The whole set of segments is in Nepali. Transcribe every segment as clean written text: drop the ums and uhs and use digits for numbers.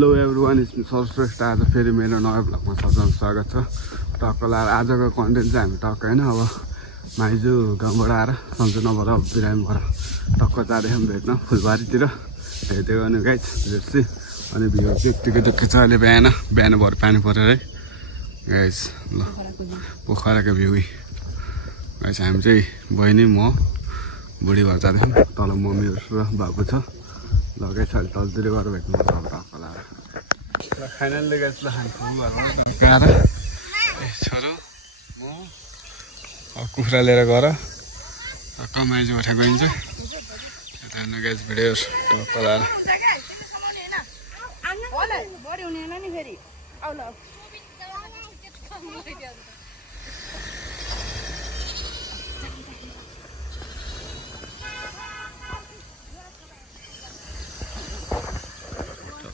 Hello everyone, it's me सर्वश्रेष्ठ आज फेरि मेरो नयाँ भ्लगमा सबैजनालाई स्वागत छ। टक्क लाएर आजको कन्टेन्ट चाहिँ हामी टक्क हैन अब माइजू गाउँबाट आएर सन्चनाबाट बिरामीबाट टक्क जाँदैछौँ भेट्न फुलबारीतिर हेर्दै गर्नु गाइज भेट्छु। अनि भ्यू त्यतिकै दुःख छ अहिले बिहान भएर पानी परेर है गाइज। ल पोखराको भ्यू गाइज हामी चाहिँ बहिनी म बुढी भएर जाँदैछौँ। तल मम्मी र बाबु छ। ल गाइज अहिले तलतिर गएर भेट्नु पर्छ अब टक्क लाएर। ल फाइनल्ली गाइज ल हामी गएर छोरो म कुखुरा लिएर गएर कमाइजू उठा गइन्छ यता गाइज भिडियो टक्क लाएर।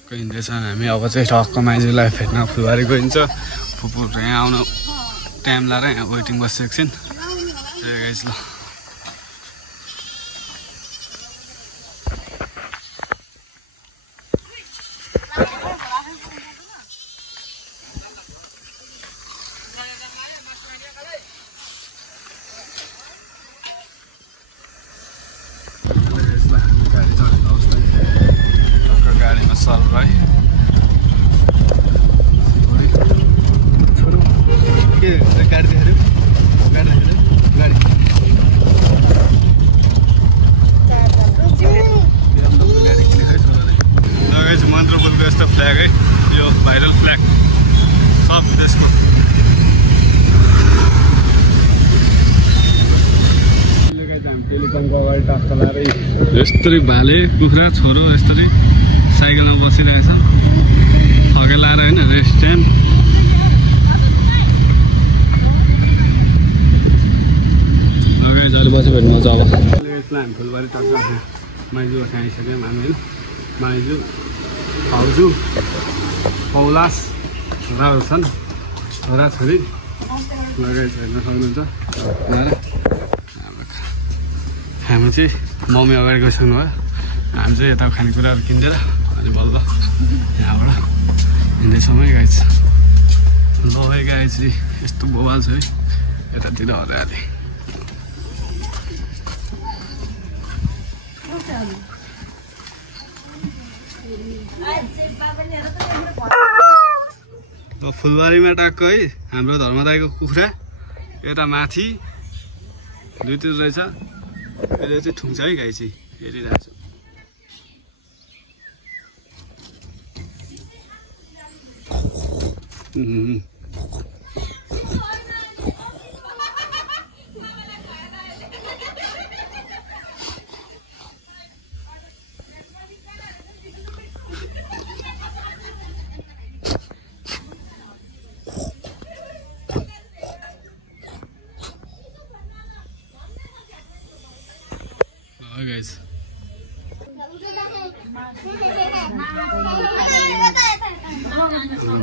हिँड्दैछ हामी अब चाहिँ टक्क माइजूलाई भेट्न फुलबारी गइन्छ। फुपूहरू यहाँ आउनु टाइम लाएर यहाँ वेटिङ बसेको छिन् गाइज। ल गाडी चलेको अवस्था टक्क गाडीमा सल भाइ के गाडी देखायो गाडी मन्त्र बोलको यस्तो फ्ल्याग है यो भाइरल फ्ल्याग सब देशको। टेलिकमको अगाडि टक्क लाएर यस्तरी भाले कुखुरा छोरो यस्तरी साइकलमा बसिरहेछ अघि लाएर होइन रेस्ट स्ट्यान्ड। अगाडि जहिले बसी भेट्नु मजा अब यसलाई हामी फुलबारी टक्क माइजू खाइसक्यौँ हामी होइन। माइजू भाउजू पौलास छोराहरू छन् छोराछोरी लगाइ हेर्न सक्नुहुन्छ। हामी चाहिँ मम्मी अगाडि गइसक्नु भयो हामी चाहिँ यता खानेकुराहरू किनेर अनि बल्ल यहाँबाट हिँड्दैछौँ है गाइज। ल है गाइज चाहिँ यस्तो बोवाल छ है यतातिर हराले। फुलबारीमा टक्क है हाम्रो धर्मदाईको कुखुरा यता माथि दुईतिर रहेछ। यसले चाहिँ ठुङ्छ है गाई चाहिँ हेरिरहेको छु। guys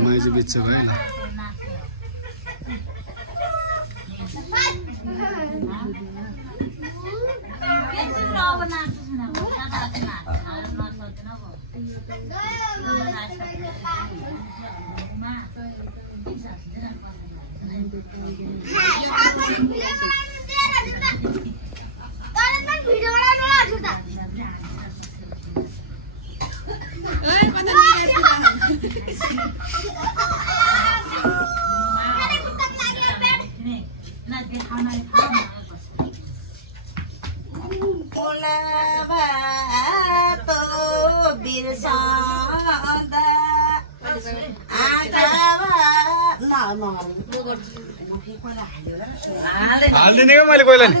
माइजू बिच भाइ हाल्दिने के मैले पहिला नि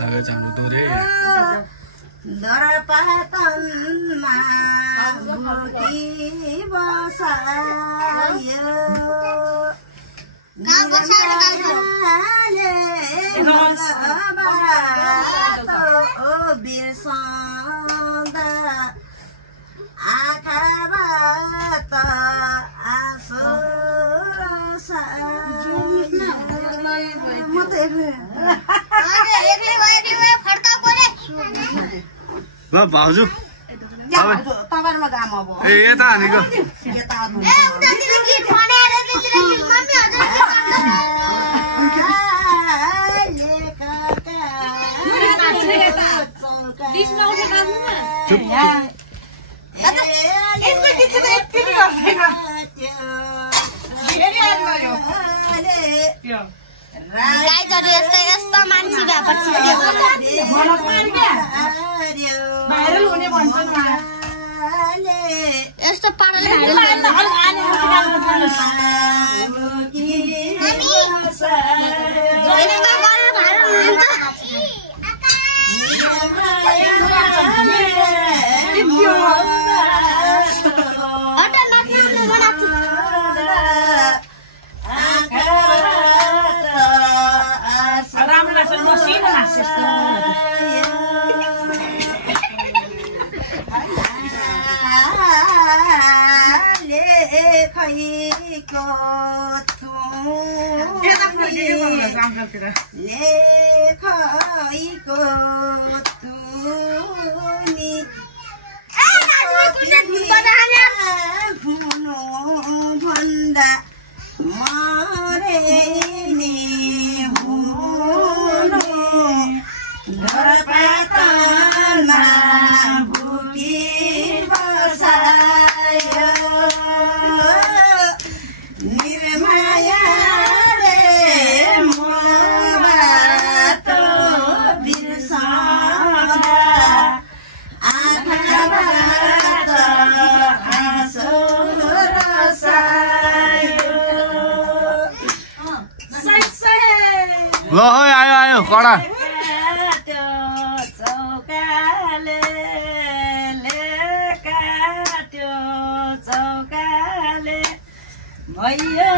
लगे जानु दुरे दरपातनमा भुकी बसायो बिर्सँदा आँखाबाट आँसु ल भाउजू तपाईँमा काम अब ए यता हानेको गाईहरू यस्ता मान्छे भएपछि यस्तो पाराले आयो कडा भयो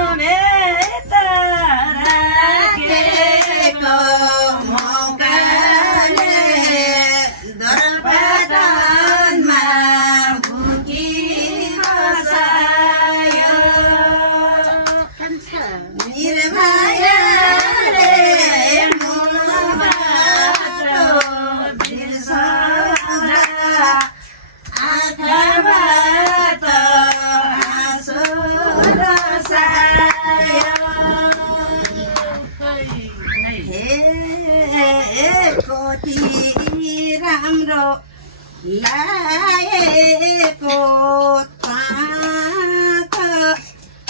मौकाले दरबारमा भुकी बसायो निर्मायाले मुलबाट बिर्सँदा आँखाबाट आँसु कति राम्रो लाएको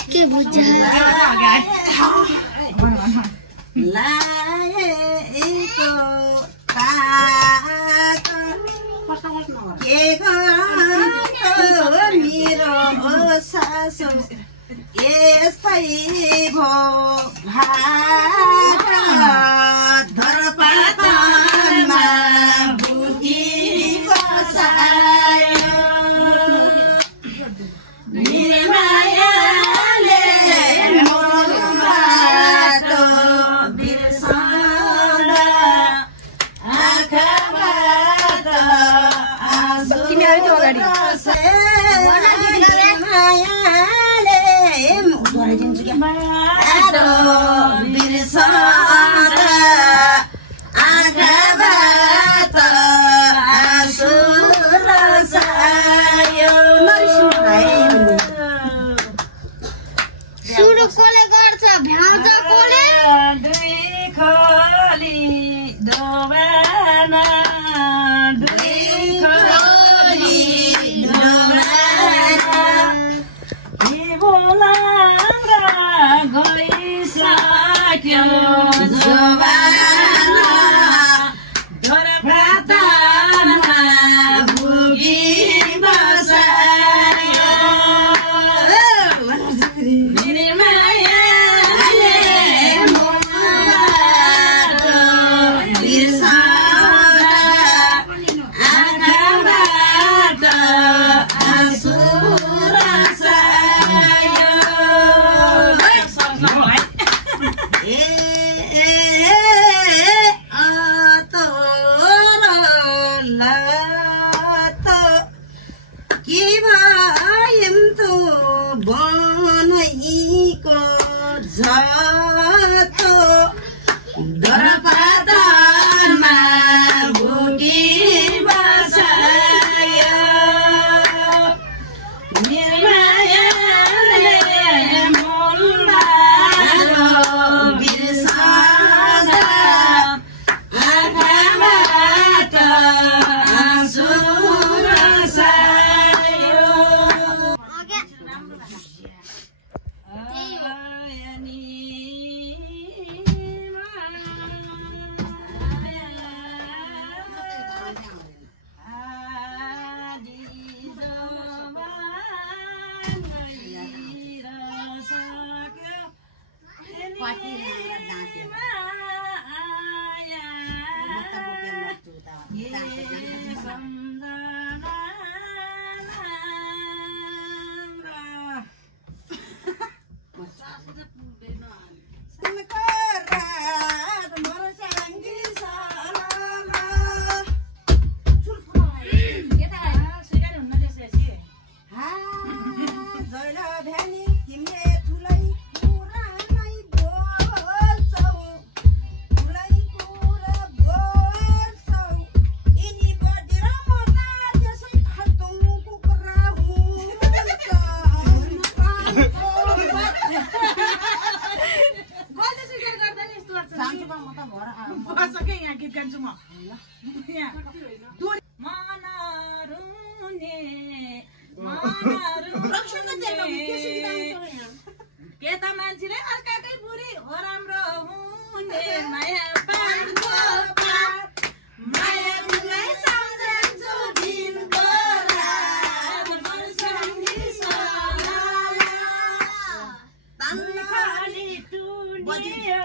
के बुझ्छ लाएको के मेरो सासु यस्तै भो धरपातनमा भुकी बसायो निर्मायाले मोलबाट बिर्सँदा आँखाबाट आँसु बिर्सँदा आँखाबाट आँसु रसायो सुरु कोले गर्छ भ्याउँछ कोले दुई खोली दोबाना दुई खोली दोबाना बोलाङ्गा गइसक्यो जोबाना के त मान्छेले अर्काकै बुढी हो राम्रो हुने माया पानको पात माया तिमीलाई सम्झन्छु दिनको रात वर्षाङ्गी सलाला तान्नु खाली टुनियो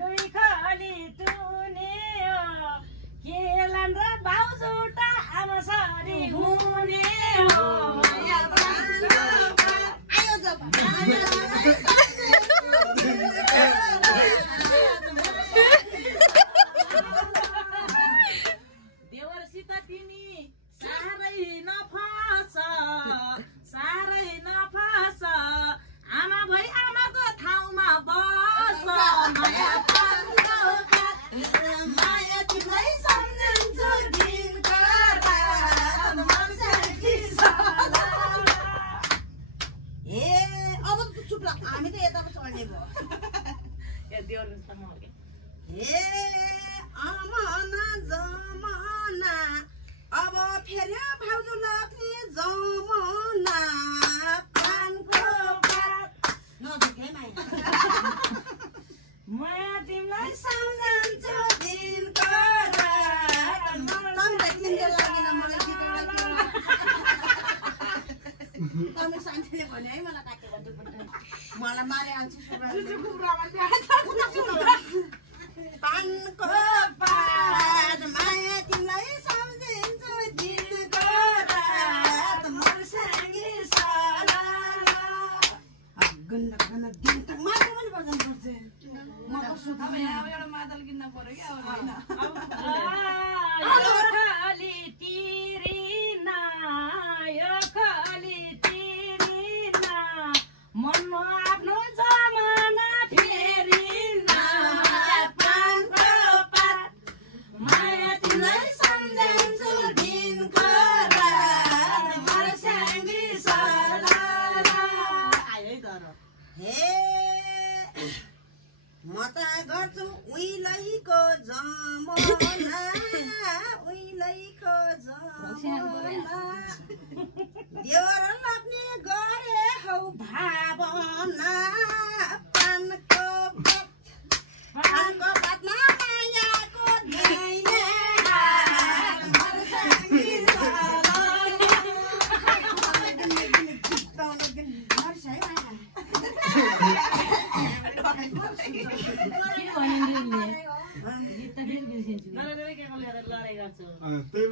डोइ खाली टुनियो केलन र बाउजूटा आमासरी हुने हो माया पानको आयो जब देवरसित तिमी साह्रै नफस आमा भई आमाको ठाउँमा बस माया पार्नो माया तिमीलाई सम्झन्छु दिनको रात वर्षाङ्गी सलाला ए अब चुप लाग हामी त यताको चढ्ने भयो ए आमना जमाना अब फेरि भाउजू लाग्ने जमाना पानको पात नजिकै माया माया तिमीलाई सम्झन्छु दिनको रात मलाई लागेन मलाई तपाईँ साथीले भने है मलाई काटेको मलाई मारे आउँछु पानको पात माया तिमीलाई सम्झिन्छु दिनको रात वर्षाङ्गी सलाला गन्ध गन्ध दिन त मादल पनि बजाउनु पर्छ म कस्तो अब एउटा मादल किन्न पर्यो कि अब खाली तिरिना यो खाली तिरिना मनमा आफ्नो जमाना फेरिना पानको पात माया तिमीलाई सम्झन्छु दिनको रात वर्षाङ्गी सलाला आयो तर हे म त गर्छु उहिलेको जमाना देवर लाग्ने गरे हौ भावना पानको पातमा मायाको दैने वर्षाङ्गी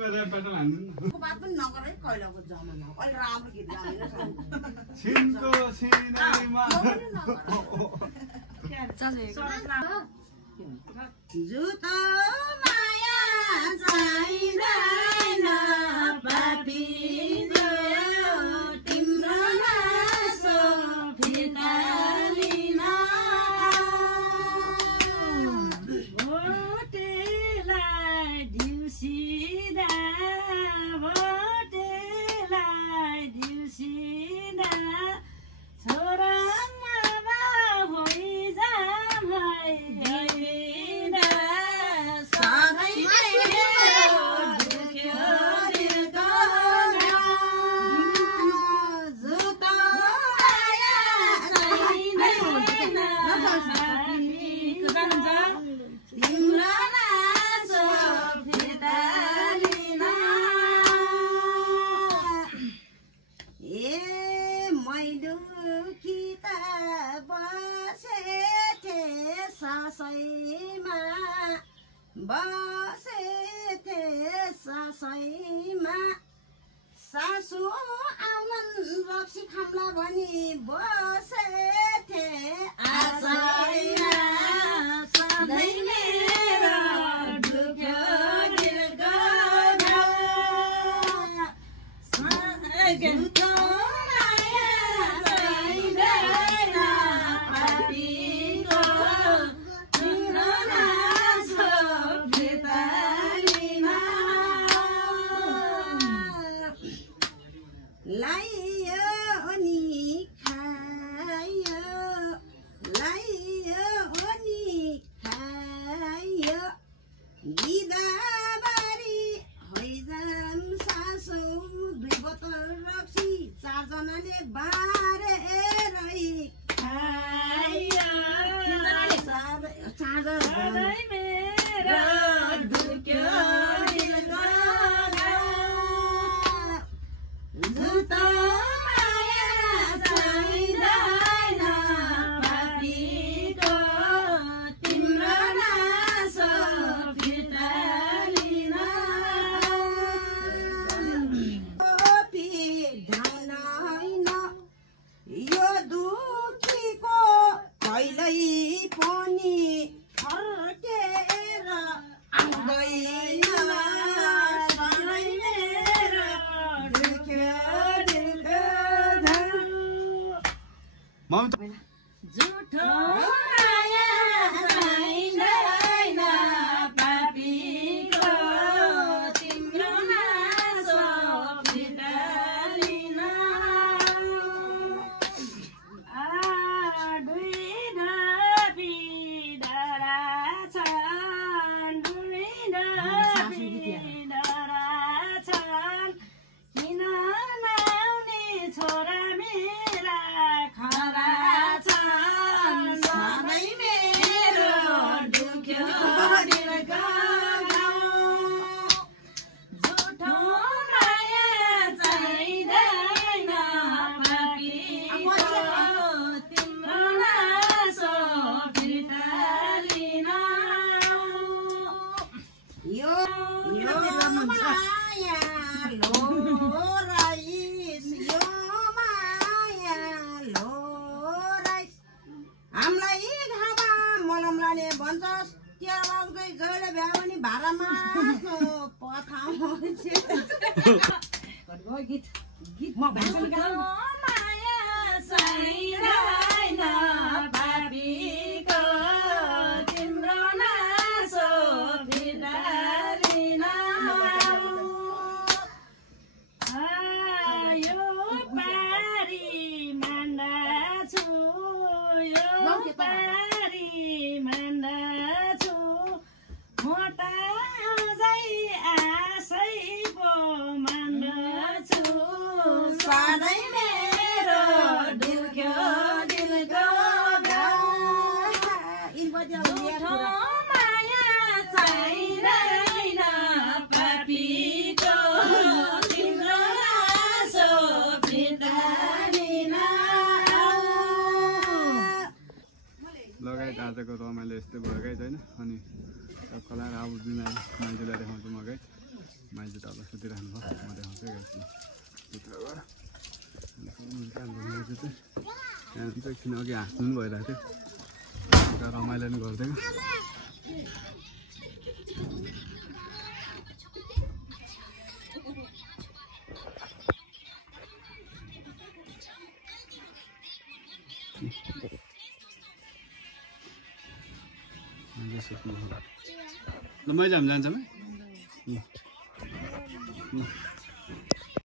बात पनि नगर है कहिलेको जमाना अहिले राम्रो गीत जुतो माया चाहिँदैन पापिलो तिम्रो नासो फिर्तालिन भोटेलाई दिउँसिदा छोरा बसेथे सासैमा सासु आउनन् रक्सी खाम्ला भनी बसेथे आसैमा सधैँ मेरो दुख्यो दिलको घाउ माया चाहिँदैन पापीको तिम्रो नासो फिर्तालिन लाइयो नि खायो झुठो माया चाहिँदैन पापीको तिम्रो नासो फिटालिन दुई ढाबी डाँडा छन् दुई ढाबी डाँडा छन् किन नआउने छोरा मेरा खरा छन् सधैँ मेरो दुख्यो दिलको घाउ झुठो माया चाहिँदैन पापीको तिम्रो नासो फिटालिन यो माया लो राइस यो माया लो राइस हामीलाई घामा मलम लाने भन्छस् तेरो बाबुकै जहिले भ्यायो भने भाडामा पठाउँछ माया चाहिँदैन पापीको तिम्रो नासो फिटालिन यो पारी मान्दाछु यो पारी मान्दाछु मोटा अझै आशै पो मान्दछु सधैँ मेरो दुख्यो दिलको घाउ झुठो माया चाहिँदैन पापीको तिम्रो नासो फिटालिन लगायत आजको रमाइलो यस्तै भयो गाइज होइन अनि कलाएर अब जुन मान्छेलाई देखाउँछु म गाइज मान्छे त अब सुतिराख्नु भयो म देखाउँछु गाइज भित्र गएर त्यहाँ चाहिँ एकछिन अघि हाँस्नु पनि भइरहेको थियो रमाइलो पनि गरिदिएको ल मैले हामी जान्छौँ है ल